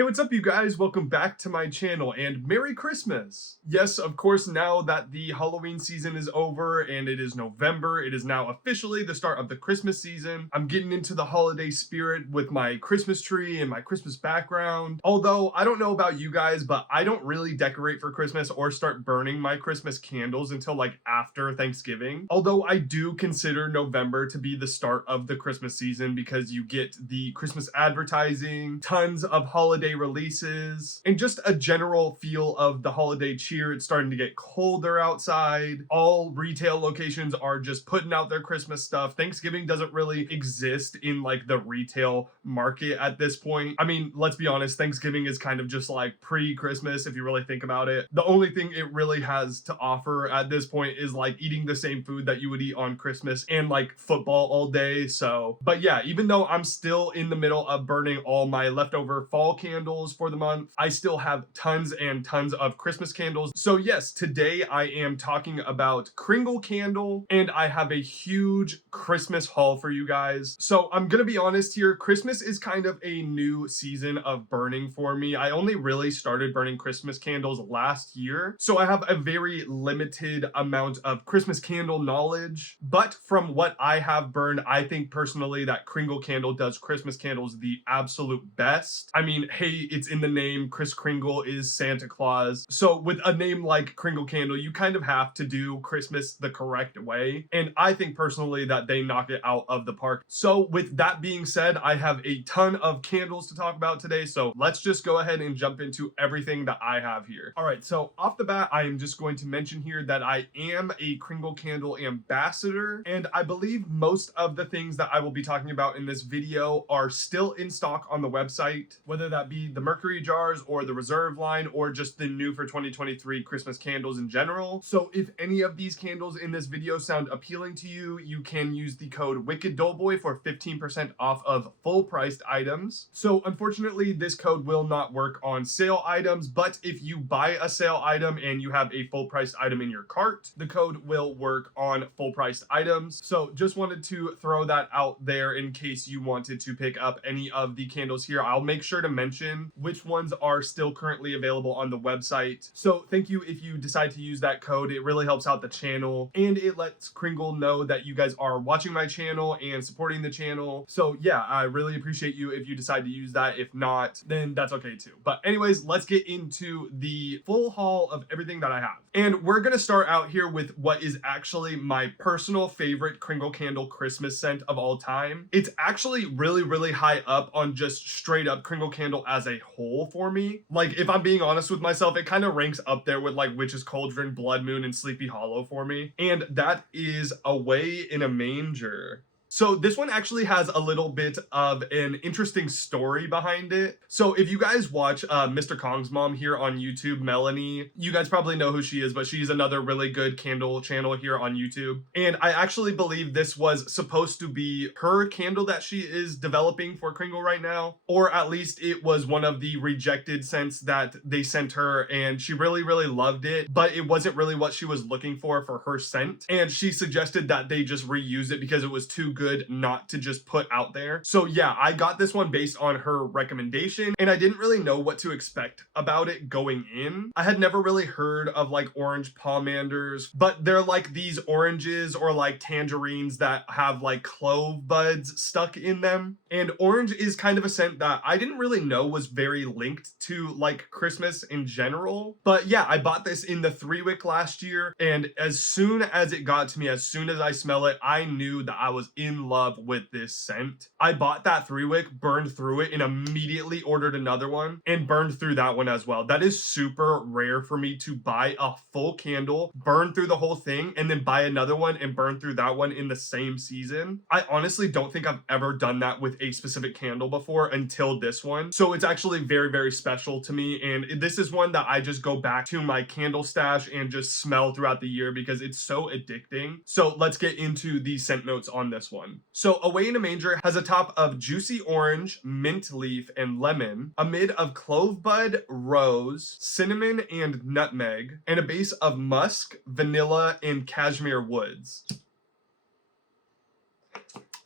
Hey, what's up, you guys? Welcome back to my channel and Merry Christmas! Yes, of course, now that the Halloween season is over and it is November, it is now officially the start of the Christmas season. I'm getting into the holiday spirit with my Christmas tree and my Christmas background. Although, I don't know about you guys, but I don't really decorate for Christmas or start burning my Christmas candles until like after Thanksgiving. Although I do consider November to be the start of the Christmas season because you get the Christmas advertising, tons of holiday releases, and just a general feel of the holiday cheer. It's starting to get colder outside. All retail locations are just putting out their Christmas stuff. Thanksgiving doesn't really exist in like the retail market at this point. I mean, let's be honest, Thanksgiving is kind of just like pre-Christmas if you really think about it. The only thing it really has to offer at this point is like eating the same food that you would eat on Christmas and like football all day. So, but yeah, even though I'm still in the middle of burning all my leftover fall candles for the month, I still have tons and tons of Christmas candles. So yes, today I am talking about Kringle Candle, and I have a huge Christmas haul for you guys. So I'm gonna be honest here, Christmas is kind of a new season of burning for me. I only really started burning Christmas candles last year, so I have a very limited amount of Christmas candle knowledge. But from what I have burned, I think personally that Kringle Candle does Christmas candles the absolute best. I mean, hey, it's in the name. Kris Kringle is Santa Claus. So with a name like Kringle Candle, you kind of have to do Christmas the correct way. And I think personally that they knock it out of the park. So with that being said, I have a ton of candles to talk about today. So let's just go ahead and jump into everything that I have here. All right, so off the bat, I am just going to mention here that I am a Kringle Candle ambassador. And I believe most of the things that I will be talking about in this video are still in stock on the website, whether that be the Mercury jars or the reserve line or just the new for 2023 Christmas candles in general. So if any of these candles in this video sound appealing to you, you can use the code WickedDoughboy for 15% off of full priced items. So unfortunately, this code will not work on sale items, but if you buy a sale item and you have a full priced item in your cart, the code will work on full priced items. So just wanted to throw that out there in case you wanted to pick up any of the candles here. I'll make sure to mention which ones are still currently available on the website. So thank you if you decide to use that code. It really helps out the channel and it lets Kringle know that you guys are watching my channel and supporting the channel. So yeah, I really appreciate you if you decide to use that. If not, then that's okay too. But anyways, let's get into the full haul of everything that I have. And we're gonna start out here with what is actually my personal favorite Kringle Candle Christmas scent of all time. It's actually really high up on just straight up Kringle Candle as a whole for me. Like, if I'm being honest with myself, it kind of ranks up there with like Witch's Cauldron, Blood Moon, and Sleepy Hollow for me. And that is Away in a Manger. So this one actually has a little bit of an interesting story behind it. So if you guys watch Mr. Kong's mom here on YouTube, Melanie, you guys probably know who she is, but she's another really good candle channel here on YouTube. And I actually believe this was supposed to be her candle that she is developing for Kringle right now, or at least it was one of the rejected scents that they sent her, and she really loved it, but it wasn't really what she was looking for her scent. And she suggested that they just reuse it because it was too good not to just put out there. So yeah, I got this one based on her recommendation, and I didn't really know what to expect about it going in. I had never really heard of like orange pomanders, but they're like these oranges or like tangerines that have like clove buds stuck in them. And orange is kind of a scent that I didn't really know was very linked to like Christmas in general. But yeah, I bought this in the 3-wick last year, and as soon as it got to me, as soon as I smell it, I knew that I was in love with this scent. I bought that 3-wick, burned through it, and immediately ordered another one and burned through that one as well. That is super rare for me to buy a full candle, burn through the whole thing, and then buy another one and burn through that one in the same season. I honestly don't think I've ever done that with a specific candle before until this one. So it's actually very special to me, and this is one that I just go back to my candle stash and just smell throughout the year because it's so addicting. So let's get into the scent notes on this one. So Away in a Manger has a top of juicy orange, mint leaf, and lemon, a mid of clove bud, rose, cinnamon, and nutmeg, and a base of musk, vanilla, and cashmere woods.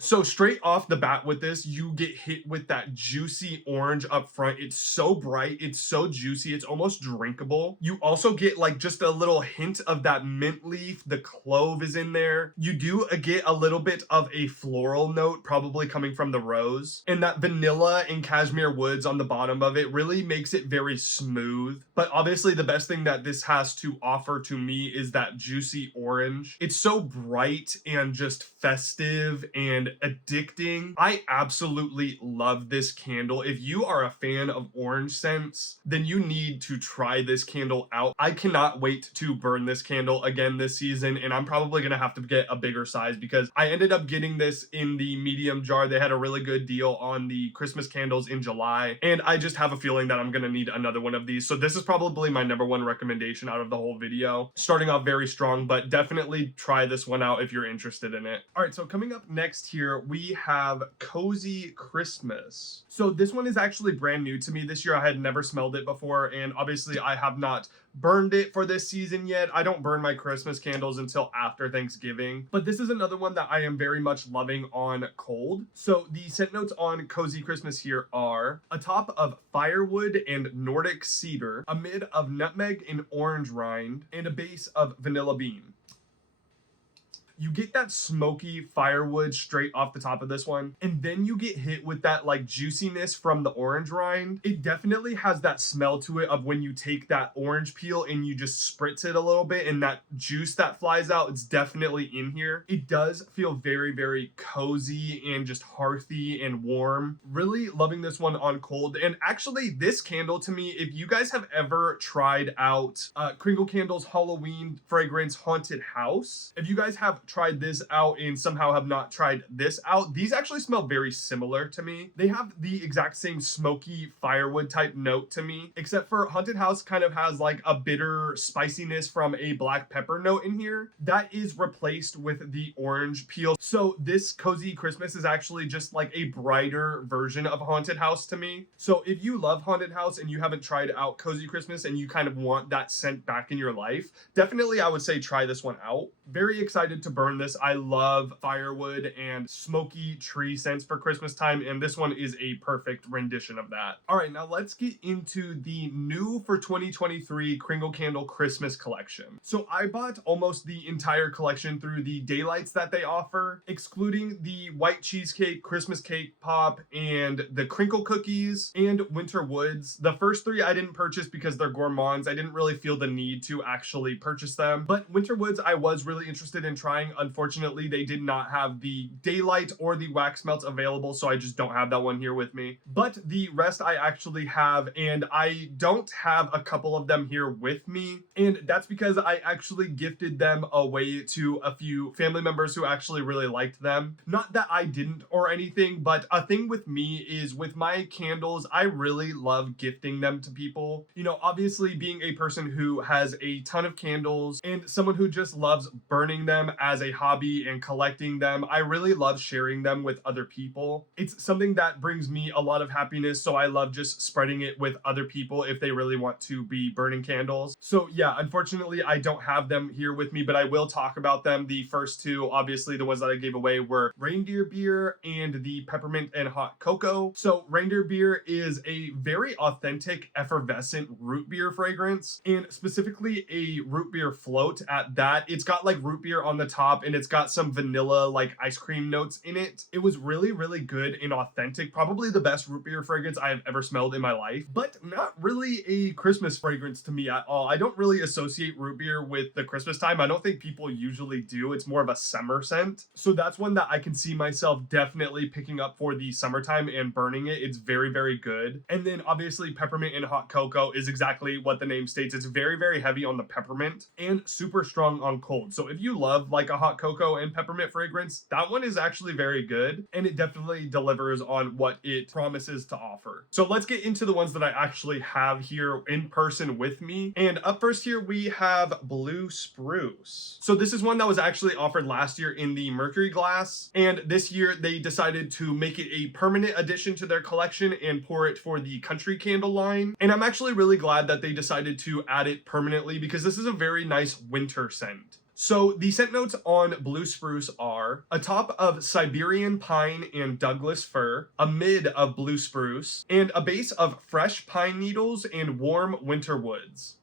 So straight off the bat with this, you get hit with that juicy orange up front. It's so bright, it's so juicy, it's almost drinkable. You also get like just a little hint of that mint leaf. The clove is in there. You do get a little bit of a floral note, probably coming from the rose. And that vanilla and cashmere woods on the bottom of it really makes it very smooth. But obviously the best thing that this has to offer to me is that juicy orange. It's so bright and just festive and addicting. I absolutely love this candle. If you are a fan of orange scents, then you need to try this candle out. I cannot wait to burn this candle again this season, and I'm probably gonna have to get a bigger size because I ended up getting this in the medium jar. They had a really good deal on the Christmas candles in July, and I just have a feeling that I'm gonna need another one of these. So this is probably my #1 recommendation out of the whole video. Starting off very strong, but definitely try this one out if you're interested in it. All right, so coming up next here, we have Cozy Christmas. So this one is actually brand new to me this year. I had never smelled it before, and obviously I have not burned it for this season yet. I don't burn my Christmas candles until after Thanksgiving, but this is another one that I am very much loving on cold. So the scent notes on Cozy Christmas here are a top of firewood and Nordic cedar, a mid of nutmeg and orange rind, and a base of vanilla bean. You get that smoky firewood straight off the top of this one, and then you get hit with that like juiciness from the orange rind. It definitely has that smell to it of when you take that orange peel and you just spritz it a little bit, and that juice that flies out, it's definitely in here. It does feel very, very cozy and just hearthy and warm. Really loving this one on cold. And actually this candle to me, if you guys have ever tried out Kringle Candle's Halloween fragrance Haunted House, if you guys have tried this out and somehow have not tried this out, these actually smell very similar to me. They have the exact same smoky firewood type note to me, except for Haunted House kind of has like a bitter spiciness from a black pepper note in here that is replaced with the orange peel. So this Cozy Christmas is actually just like a brighter version of Haunted House to me. So if you love Haunted House and you haven't tried out Cozy Christmas and you kind of want that scent back in your life, definitely I would say try this one out. Very excited to burn this. I love firewood and smoky tree scents for Christmas time, and this one is a perfect rendition of that. All right, now let's get into the new for 2023 Kringle Candle Christmas collection. So I bought almost the entire collection through the daylights that they offer, excluding the white cheesecake, Christmas cake pop, and the crinkle cookies and winter woods. The first three I didn't purchase because they're gourmands. I didn't really feel the need to actually purchase them, but winter woods I was really interested in trying. Unfortunately, they did not have the daylight or the wax melts available, so I just don't have that one here with me. But the rest I actually have, and I don't have a couple of them here with me, and that's because I actually gifted them away to a few family members who actually really liked them. Not that I didn't or anything, but a thing with me is with my candles, I really love gifting them to people. You know, obviously being a person who has a ton of candles and someone who just loves burning them as a hobby and collecting them, I really love sharing them with other people. It's something that brings me a lot of happiness, so I love just spreading it with other people if they really want to be burning candles. So yeah, unfortunately I don't have them here with me, but I will talk about them. The first two, obviously the ones that I gave away, were Reindeer beer and the peppermint and hot cocoa. So Reindeer beer is a very authentic effervescent root beer fragrance, and specifically a root beer float at that. It's got like root beer on the top and it's got some vanilla like ice cream notes in it. It was really, really good and authentic. Probably the best root beer fragrance I have ever smelled in my life, but not really a Christmas fragrance to me at all. I don't really associate root beer with the Christmas time. I don't think people usually do. It's more of a summer scent. So that's one that I can see myself definitely picking up for the summertime and burning it. It's very, very good. And then obviously peppermint and hot cocoa is exactly what the name states. It's very, very heavy on the peppermint and super strong on cold. So if you love like a hot cocoa and peppermint fragrance, that one is actually very good, and it definitely delivers on what it promises to offer. So let's get into the ones that I actually have here in person with me. And up first here we have Blue Spruce. So this is one that was actually offered last year in the Mercury glass, and this year they decided to make it a permanent addition to their collection and pour it for the country candle line. And I'm actually really glad that they decided to add it permanently because this is a very nice winter scent. So the scent notes on Blue Spruce are a top of Siberian pine and Douglas fir, a mid of Blue Spruce, and a base of fresh pine needles and warm winter woods.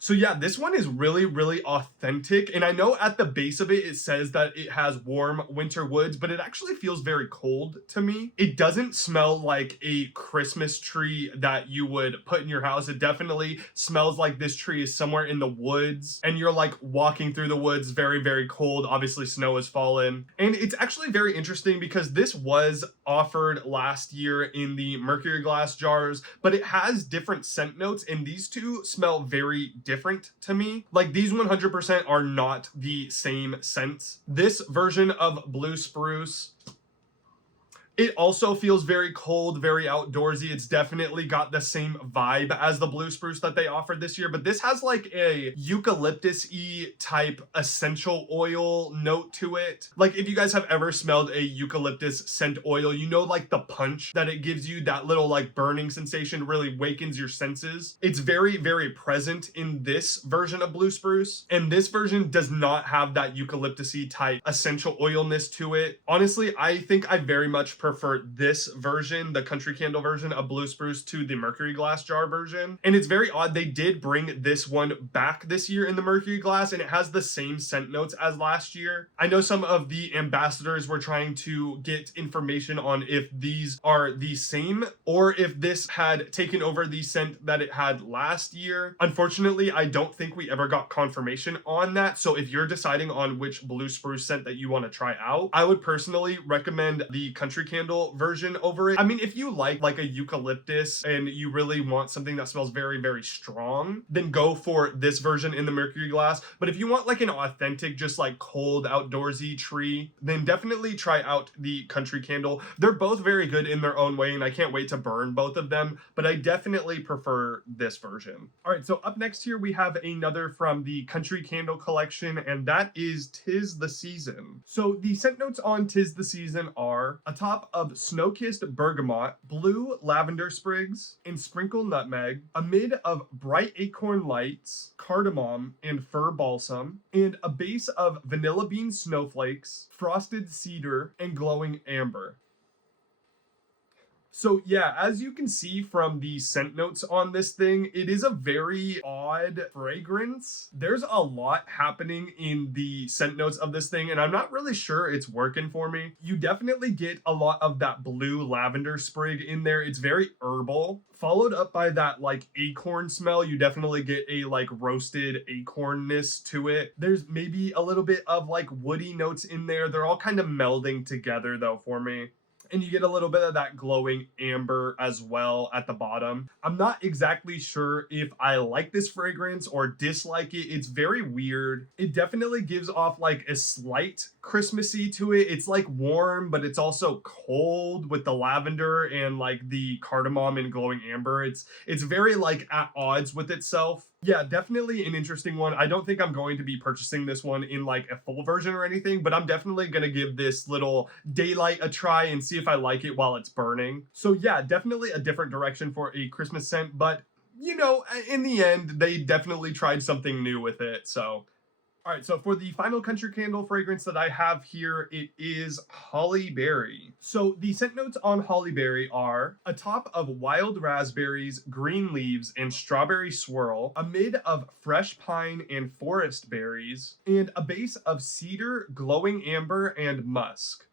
So yeah, this one is really, really authentic. And I know at the base of it, it says that it has warm winter woods, but it actually feels very cold to me. It doesn't smell like a Christmas tree that you would put in your house. It definitely smells like this tree is somewhere in the woods and you're like walking through the woods, very, very cold. Obviously snow has fallen. And it's actually very interesting because this was offered last year in the mercury glass jars, but it has different scent notes and these two smell very different to me. Like these 100% are not the same scents. This version of Blue Spruce, it also feels very cold, very outdoorsy. It's definitely got the same vibe as the Blue Spruce that they offered this year, but this has like a eucalyptus-y type essential oil note to it. Like if you guys have ever smelled a eucalyptus scent oil, you know like the punch that it gives you, that little like burning sensation really wakens your senses. It's very, very present in this version of Blue Spruce, and this version does not have that eucalyptus-y type essential oilness to it. Honestly, I think I very much prefer this version, the Country Candle version of Blue Spruce, to the mercury glass jar version. And it's very odd, they did bring this one back this year in the mercury glass and it has the same scent notes as last year. I know some of the ambassadors were trying to get information on if these are the same or if this had taken over the scent that it had last year. Unfortunately, I don't think we ever got confirmation on that. So if you're deciding on which Blue Spruce scent that you want to try out, I would personally recommend the Country Candle version over it. I mean, if you like a eucalyptus and you really want something that smells very, very strong, then go for this version in the mercury glass. But if you want like an authentic, just like cold outdoorsy tree, then definitely try out the Country Candle. They're both very good in their own way and I can't wait to burn both of them, but I definitely prefer this version. All right, so up next here we have another from the Country Candle collection, and that is 'Tis the Season. So the scent notes on 'Tis the Season are a top of snow-kissed bergamot, blue lavender sprigs, and sprinkled nutmeg, a mid of bright acorn lights, cardamom, and fir balsam, and a base of vanilla bean snowflakes, frosted cedar, and glowing amber. So yeah, as you can see from the scent notes on this thing, it is a very odd fragrance. There's a lot happening in the scent notes of this thing, and I'm not really sure it's working for me. You definitely get a lot of that blue lavender sprig in there. It's very herbal, followed up by that like acorn smell. You definitely get a like roasted acornness to it. There's maybe a little bit of like woody notes in there. They're all kind of melding together though for me. And you get a little bit of that glowing amber as well at the bottom. I'm not exactly sure if I like this fragrance or dislike it. It's very weird. It definitely gives off like a slight Christmassy to it. It's like warm, but it's also cold with the lavender and like the cardamom and glowing amber. It's very like at odds with itself. Yeah, definitely an interesting one. I don't think I'm going to be purchasing this one in like a full version or anything, but I'm definitely going to give this little daylight a try and see if I like it while it's burning. So yeah, definitely a different direction for a Christmas scent, but you know, in the end, they definitely tried something new with it. So all right, so for the final Country Candle fragrance that I have here, it is Hollyberry. So the scent notes on Hollyberry are a top of wild raspberries, green leaves, and strawberry swirl, a mid of fresh pine and forest berries, and a base of cedar, glowing amber, and musk.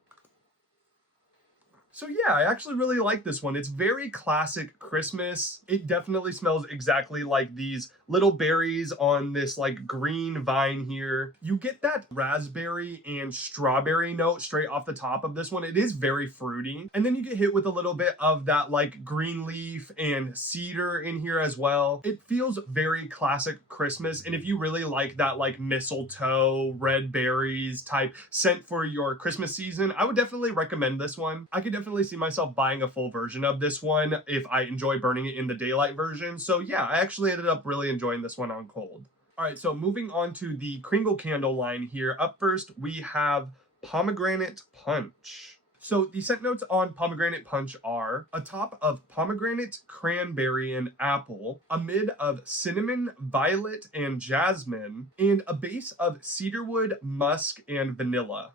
So yeah, I actually really like this one. It's very classic Christmas. It definitely smells exactly like these little berries on this like green vine here. You get that raspberry and strawberry note straight off the top of this one. It is very fruity. And then you get hit with a little bit of that like green leaf and cedar in here as well. It feels very classic Christmas. And if you really like that like mistletoe, red berries type scent for your Christmas season, I would definitely recommend this one. I could definitely see myself buying a full version of this one if I enjoy burning it in the daylight version. So yeah, I actually ended up really enjoying this one on cold. All right, so moving on to the Kringle Candle line here. Up first, we have Pomegranate Punch. So the scent notes on Pomegranate Punch are a top of pomegranate, cranberry, and apple, a mid of cinnamon, violet, and jasmine, and a base of cedarwood, musk, and vanilla.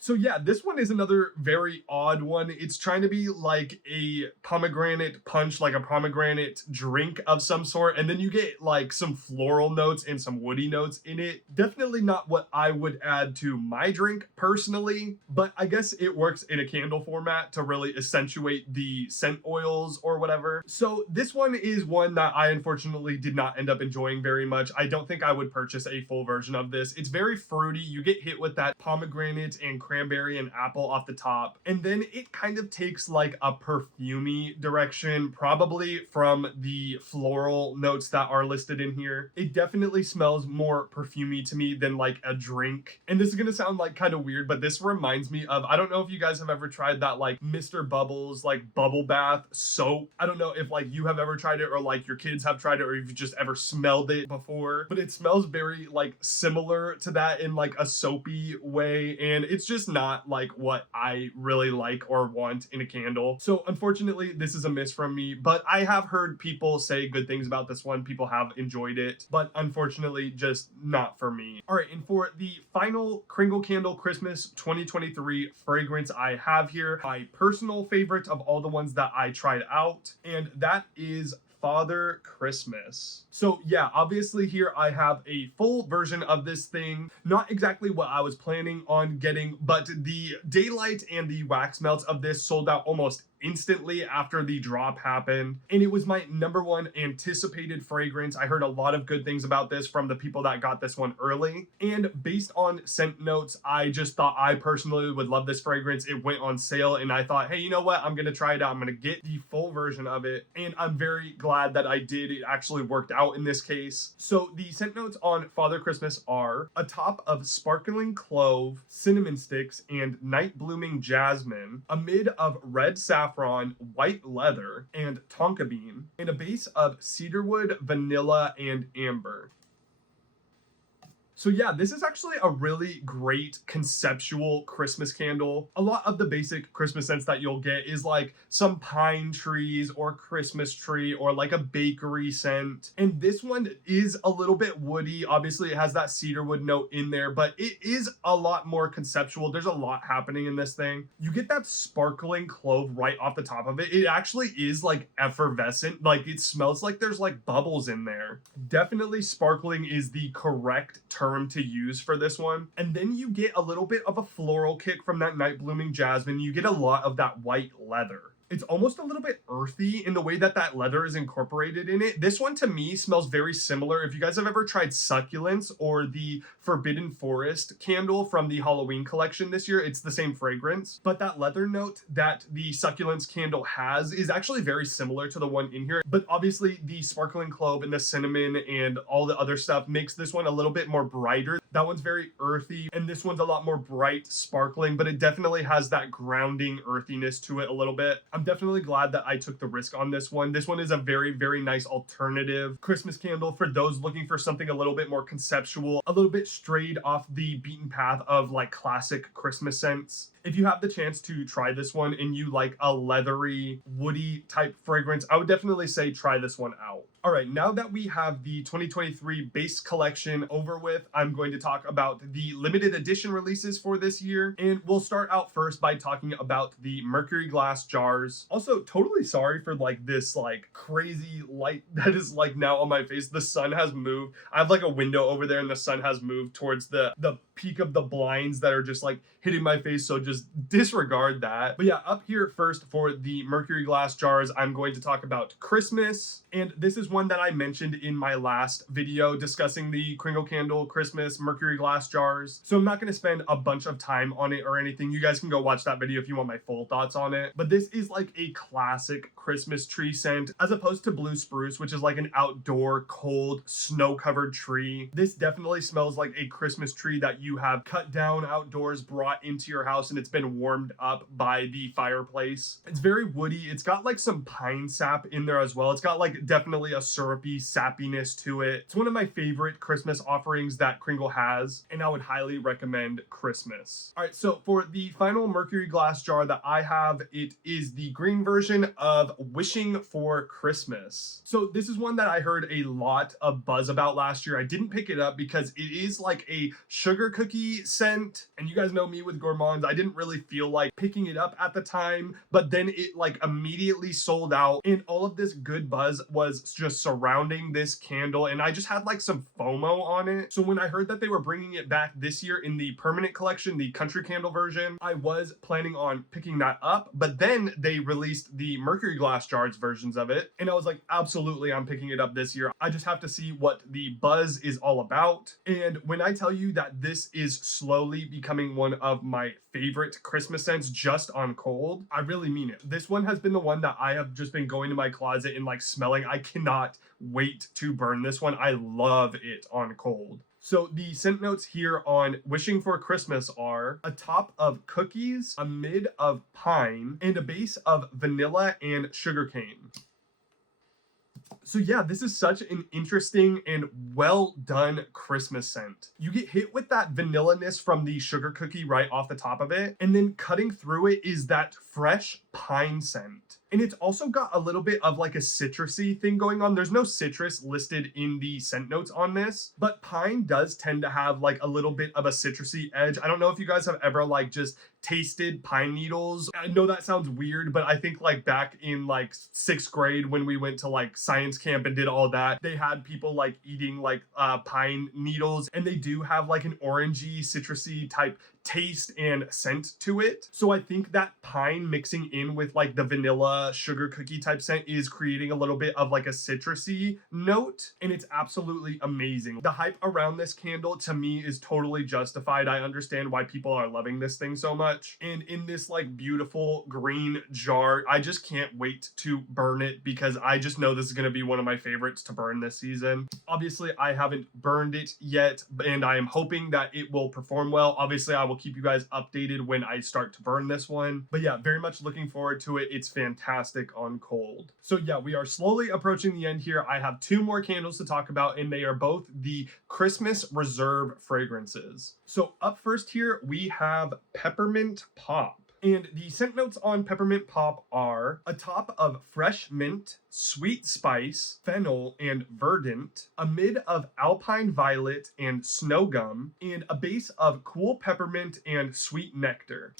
So yeah, this one is another very odd one. It's trying to be like a pomegranate punch, like a pomegranate drink of some sort, and then you get like some floral notes and some woody notes in it. Definitely not what I would add to my drink personally, but I guess it works in a candle format to really accentuate the scent oils or whatever. So this one is one that I unfortunately did not end up enjoying very much. I don't think I would purchase a full version of this. It's very fruity. You get hit with that pomegranate and cranberry and apple off the top, and then it kind of takes like a perfumey direction, probably from the floral notes that are listed in here. It definitely smells more perfumey to me than like a drink, and this is gonna sound like kind of weird, but this reminds me of, I don't know if you guys have ever tried that like Mr. Bubbles like bubble bath soap. I don't know if like you have ever tried it, or like your kids have tried it, or if you've just ever smelled it before, but it smells very like similar to that in like a soapy way, and it's just not like what I really like or want in a candle. So unfortunately, this is a miss from me, but I have heard people say good things about this one. People have enjoyed it, but unfortunately just not for me. All right, and for the final Kringle Candle Christmas 2023 fragrance I have here, my personal favorite of all the ones that I tried out, and that is Father Christmas. So yeah, obviously here I have a full version of this thing. Not exactly what I was planning on getting, but the daylight and the wax melts of this sold out almost instantly after the drop happened, and it was my number one anticipated fragrance. I heard a lot of good things about this from the people that got this one early, and based on scent notes, I just thought I personally would love this fragrance. It went on sale, and I thought, hey, you know what, I'm gonna try it out. I'm gonna get the full version of it, and I'm very glad that I did. It actually worked out in this case. So the scent notes on Father Christmas are a top of sparkling clove, cinnamon sticks, and night blooming jasmine, a mid of red saffron, white leather, and tonka bean, and a base of cedarwood, vanilla, and amber. So yeah, this is actually a really great conceptual Christmas candle. A lot of the basic Christmas scents that you'll get is like some pine trees or Christmas tree or like a bakery scent. And this one is a little bit woody. Obviously it has that cedarwood note in there, but it is a lot more conceptual. There's a lot happening in this thing. You get that sparkling clove right off the top of it. It actually is like effervescent. Like it smells like there's like bubbles in there. Definitely sparkling is the correct term to use for this one. And then you get a little bit of a floral kick from that night blooming jasmine. You get a lot of that white leather. It's almost a little bit earthy in the way that that leather is incorporated in it. This one to me smells very similar. If you guys have ever tried Succulents or the Forbidden Forest candle from the Halloween collection this year, it's the same fragrance. But that leather note that the Succulents candle has is actually very similar to the one in here. But obviously the sparkling clove and the cinnamon and all the other stuff makes this one a little bit more brighter. That one's very earthy, and this one's a lot more bright, sparkling, but it definitely has that grounding earthiness to it a little bit. I'm definitely glad that I took the risk on this one. This one is a very, very nice alternative Christmas candle for those looking for something a little bit more conceptual, a little bit strayed off the beaten path of like classic Christmas scents. If you have the chance to try this one and you like a leathery, woody type fragrance, I would definitely say try this one out. All right, now that we have the 2023 base collection over with, I'm going to talk about the limited edition releases for this year. And we'll start out first by talking about the Mercury glass jars. Also, totally sorry for like this like crazy light that is like now on my face. The sun has moved. I have like a window over there and the sun has moved towards the peak of the blinds that are just like hitting my face, so just disregard that. But yeah, up here first for the Mercury glass jars, I'm going to talk about Christmas, and this is one that I mentioned in my last video discussing the Kringle Candle Christmas Mercury glass jars, so I'm not going to spend a bunch of time on it or anything. You guys can go watch that video if you want my full thoughts on it, but this is like a classic Christmas tree scent as opposed to blue spruce, which is like an outdoor cold snow-covered tree. This definitely smells like a Christmas tree that you have cut down outdoors, brought into your house, and it's been warmed up by the fireplace. It's very woody. It's got like some pine sap in there as well. It's got like definitely a syrupy sappiness to it. It's one of my favorite Christmas offerings that Kringle has, and I would highly recommend Christmas. All right, so for the final mercury glass jar that I have, it is the green version of Wishing for Christmas. So this is one that I heard a lot of buzz about last year. I didn't pick it up because it is like a sugar cookie scent, and you guys know me with gourmands. I didn't really feel like picking it up at the time, but then it like immediately sold out, and all of this good buzz was just surrounding this candle, and I just had like some FOMO on it. So when I heard that they were bringing it back this year in the permanent collection, the country candle version, I was planning on picking that up, but then they released the mercury glass jars versions of it, and I was like, absolutely, I'm picking it up this year. I just have to see what the buzz is all about. And when I tell you that this is slowly becoming one of my favorite Christmas scents just on cold, I really mean it. This one has been the one that I have just been going to my closet and like smelling. I cannot wait to burn this one. I love it on cold. So the scent notes here on Wishing for Christmas are a top of cookies, a mid of pine, and a base of vanilla and sugarcane. So yeah, this is such an interesting and well done Christmas scent. You get hit with that vanilla-ness from the sugar cookie right off the top of it, and then cutting through it is that fresh pine scent. And it's also got a little bit of like a citrusy thing going on. There's no citrus listed in the scent notes on this, but pine does tend to have like a little bit of a citrusy edge. I don't know if you guys have ever like just tasted pine needles. I know that sounds weird, but I think like back in like 6th grade when we went to like science camp and did all that, they had people like eating like pine needles, and they do have like an orangey, citrusy type taste and scent to it. So I think that pine mixing in with like the vanilla sugar cookie type scent is creating a little bit of like a citrusy note, and it's absolutely amazing. The hype around this candle to me is totally justified. I understand why people are loving this thing so much. And in this like beautiful green jar, I just can't wait to burn it because I just know this is going to be one of my favorites to burn this season. Obviously, I haven't burned it yet, and I am hoping that it will perform well. Obviously, I will keep you guys updated when I start to burn this one. But yeah, very much looking forward to it. It's fantastic on cold. So yeah, we are slowly approaching the end here. I have 2 more candles to talk about, and they are both the Christmas Reserve fragrances. So up first here, we have Peppermint Pop. And the scent notes on Peppermint Pop are a top of fresh mint, sweet spice, fennel, and verdant, a mid of alpine violet and snow gum, and a base of cool peppermint and sweet nectar.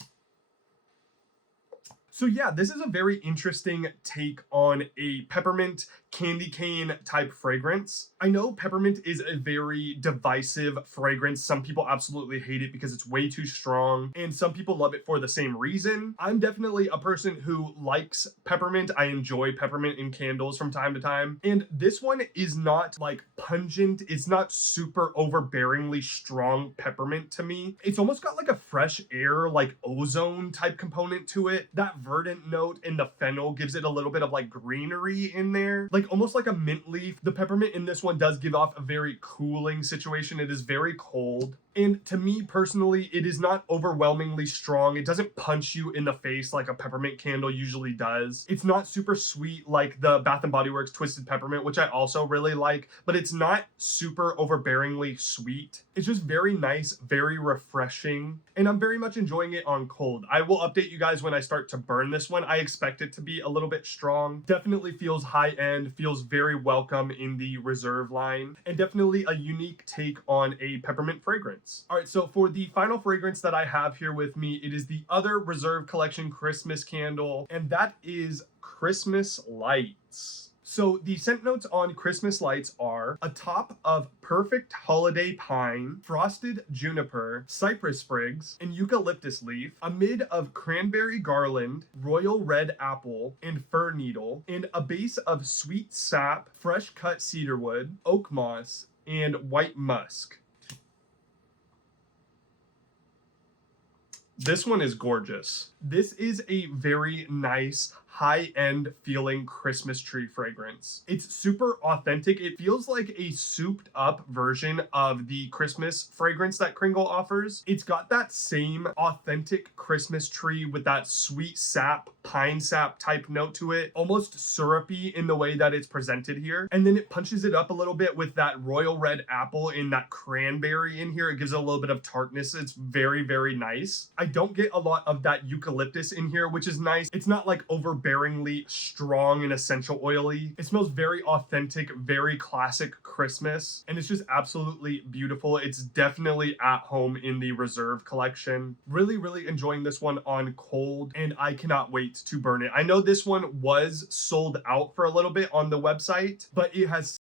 So yeah, this is a very interesting take on a peppermint candy cane type fragrance. I know peppermint is a very divisive fragrance. Some people absolutely hate it because it's way too strong, and some people love it for the same reason. I'm definitely a person who likes peppermint. I enjoy peppermint in candles from time to time, and this one is not like pungent. It's not super overbearingly strong peppermint to me. It's almost got like a fresh air, like ozone type component to it. That verdant note in the fennel gives it a little bit of like greenery in there, like almost like a mint leaf. The peppermint in this one does give off a very cooling situation. It is very cold. And to me personally, it is not overwhelmingly strong. It doesn't punch you in the face like a peppermint candle usually does. It's not super sweet like the Bath & Body Works Twisted Peppermint, which I also really like, but it's not super overbearingly sweet. It's just very nice, very refreshing, and I'm very much enjoying it on cold. I will update you guys when I start to burn this one. I expect it to be a little bit strong. Definitely feels high end, feels very welcome in the Reserve line, and definitely a unique take on a peppermint fragrance. All right, so for the final fragrance that I have here with me, it is the other Reserve Collection Christmas candle, and that is Christmas Lights. So the scent notes on Christmas Lights are a top of perfect holiday pine, frosted juniper, cypress sprigs, and eucalyptus leaf, a mid of cranberry garland, royal red apple, and fir needle, and a base of sweet sap, fresh cut cedarwood, oak moss, and white musk. This one is gorgeous. This is a very nice, high-end feeling Christmas tree fragrance. It's super authentic. It feels like a souped up version of the Christmas fragrance that Kringle offers. It's got that same authentic Christmas tree with that sweet sap pine sap type note to it, almost syrupy in the way that it's presented here. And then it punches it up a little bit with that royal red apple and that cranberry in here. It gives it a little bit of tartness. It's very, very nice. I don't get a lot of that eucalyptus in here, which is nice. It's not like overbearingly strong and essential oily. It smells very authentic, very classic Christmas, and it's just absolutely beautiful. It's definitely at home in the Reserve collection. Really, really enjoying this one on cold, and I cannot wait to burn it. I know this one was sold out for a little bit on the website, but it has